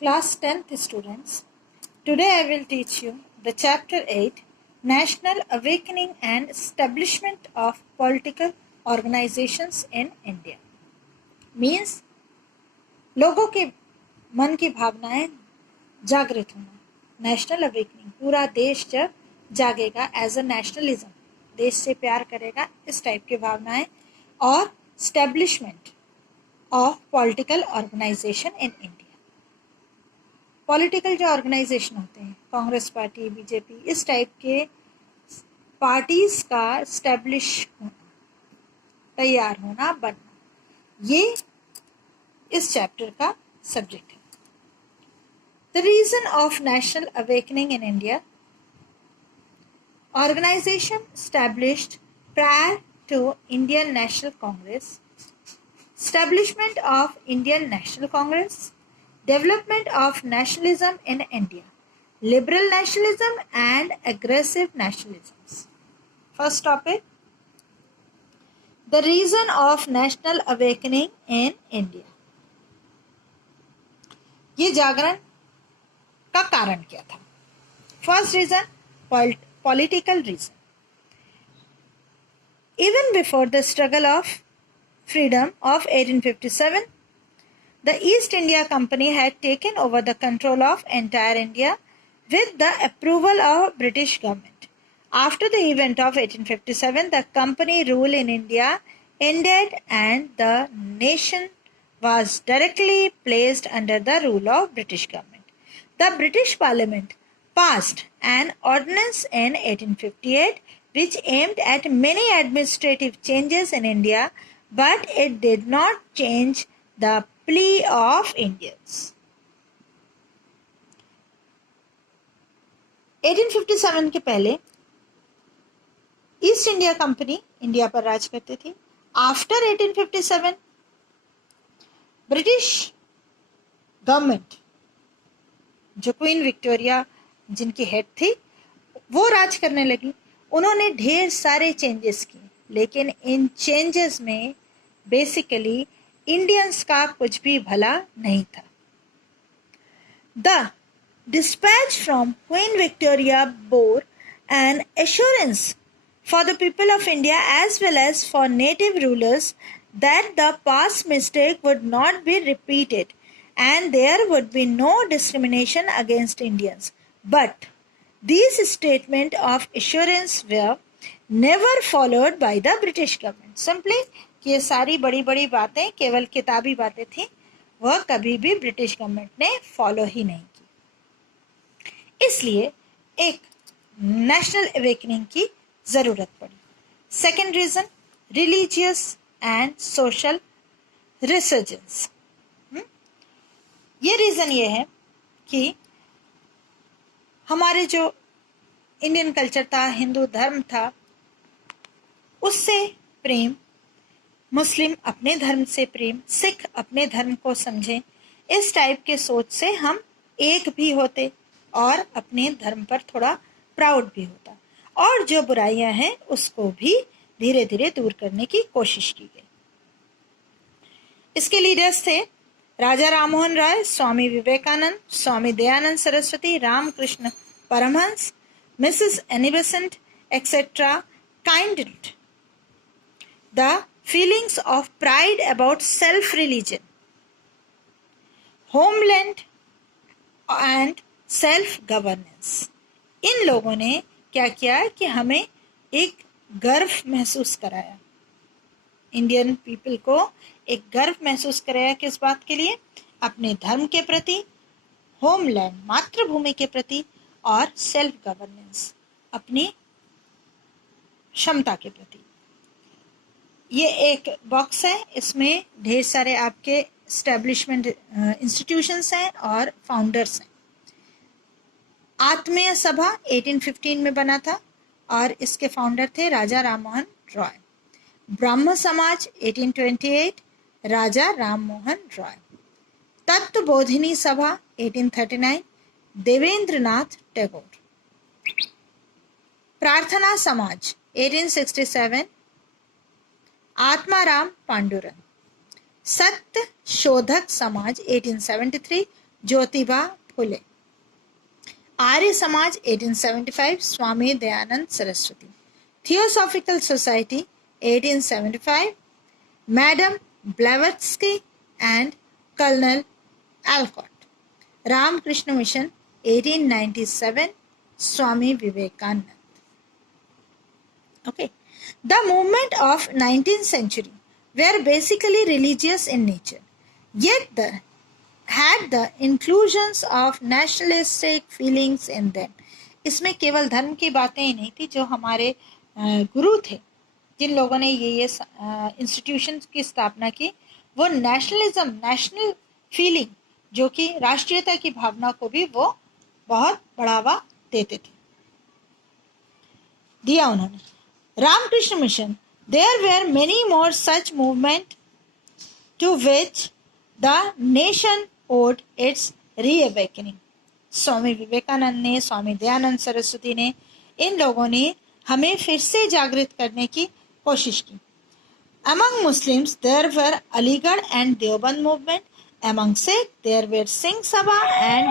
Class 10th students, today I will teach you the chapter 8 National Awakening and Establishment of Political Organizations in India. Means लोगों के मन की भावनाएं जागृत होना. नेशनल अवेकनिंग, पूरा देश जब जागेगा एज अ नेशनलिज्म, देश से प्यार करेगा, इस टाइप की भावनाएं. और establishment of political organization in India. Political जो ऑर्गेनाइजेशन होते हैं, कांग्रेस पार्टी, बीजेपी, इस टाइप के पार्टीज का स्टैब्लिश होना, तैयार होना, बनना, ये इस चैप्टर का सब्जेक्ट है. The reason of national awakening in India. Organization established prior to Indian National Congress. Establishment of Indian National Congress. Development of nationalism in India. Liberal nationalism and aggressive nationalisms. First topic. The reason of national awakening in India. ये जागरण का कारण क्या था? First reason, political reason. Even before the struggle of freedom of 1857, the East India Company had taken over the control of entire India with the approval of British government. After the event of 1857, the company rule in India ended and the nation was directly placed under the rule of British government. The British Parliament passed an ordinance in 1858 which aimed at many administrative changes in India, but it did not change the plea of Indians. 1857 के पहले east India company India पर राज करती थी. After 1857 British government, जो queen Victoria जिनकी head थी, वो राज करने लगी. उन्होंने ढेर सारे चेंजेस किए, लेकिन इन चेंजेस में बेसिकली इंडियंस का कुछ भी भला नहीं था. The dispatch from Queen Victoria bore an assurance for the people of India as well as for native rulers that the past mistake would not be repeated and there would be no discrimination against Indians. But these statements of assurance were never followed by the British government. Simply कि ये सारी बड़ी बड़ी बातें केवल किताबी बातें थी, वह कभी भी ब्रिटिश गवर्नमेंट ने फॉलो ही नहीं की. इसलिए एक नेशनल अवेकनिंग की जरूरत पड़ी. Second reason, religious and social resurgence. ये रीजन ये है कि हमारे जो इंडियन कल्चर था, हिंदू धर्म था, उससे प्रेम, मुस्लिम अपने धर्म से प्रेम, सिख अपने धर्म को समझें, इस टाइप के सोच से हम एक भी होते और अपने धर्म पर थोड़ा प्राउड भी होता, और जो बुराइयां हैं उसको भी धीरे धीरे दूर करने की कोशिश की गई. इसके लीडर्स थे Raja Rammohan Roy, Swami Vivekananda, Swami Dayanand Saraswati, Ramakrishna Paramhansa, Mrs Annie Besant, etc. kindled the feelings of pride about self-religion, homeland and self-governance. इन लोगों ने क्या किया कि हमें एक गर्व महसूस कराया, इंडियन पीपल को एक गर्व महसूस कराया. किस बात के लिए? अपने धर्म के प्रति, होमलैंड मातृभूमि के प्रति, और सेल्फ गवर्नेंस अपनी क्षमता के प्रति. ये एक बॉक्स है, इसमें ढेर सारे आपके एस्टेब्लिशमेंट इंस्टीट्यूशंस हैं और फाउंडर्स हैं. आत्मीय सभा 1815 में बना था और इसके फाउंडर थे राजा राममोहन रॉय. ब्रह्म समाज 1828, राजा राममोहन रॉय. तत्वबोधिनी सभा 1839, देवेंद्रनाथ टैगोर. प्रार्थना समाज 1867, आत्माराम पांडुरंग. सत्य शोधक समाज 1873, Jyotiba Phule. Arya Samaj 1875 Swami Dayanand Saraswati. Theosophical society 1875 madam Blavatsky and colonel Olcott. Ramakrishna mission 1897 Swami Vivekananda. Okay. The movement of 19th century were basically religious in nature, yet had the inclusions of nationalistic feelings in them. इसमें केवल धर्म की बातें ही नहीं थी। जो हमारे गुरु थे, जिन लोगों ने ये इंस्टीट्यूशंस की स्थापना की, वो नेशनलिज्म, नेशनल फीलिंग, जो कि राष्ट्रीयता की भावना को भी वो बहुत बढ़ावा देते थे, दिया उन्होंने। Ramakrishna Mission, there were many more such movements to which the nation owed its reawakening. Swami Vivekananda ने, स्वामी दयानंद सरस्वती ने, इन लोगों ने हमें फिर से जागृत करने की कोशिश की। Among Muslims, there were Aligarh and Deoband movement. Among Sikh, there were Singh Sabha and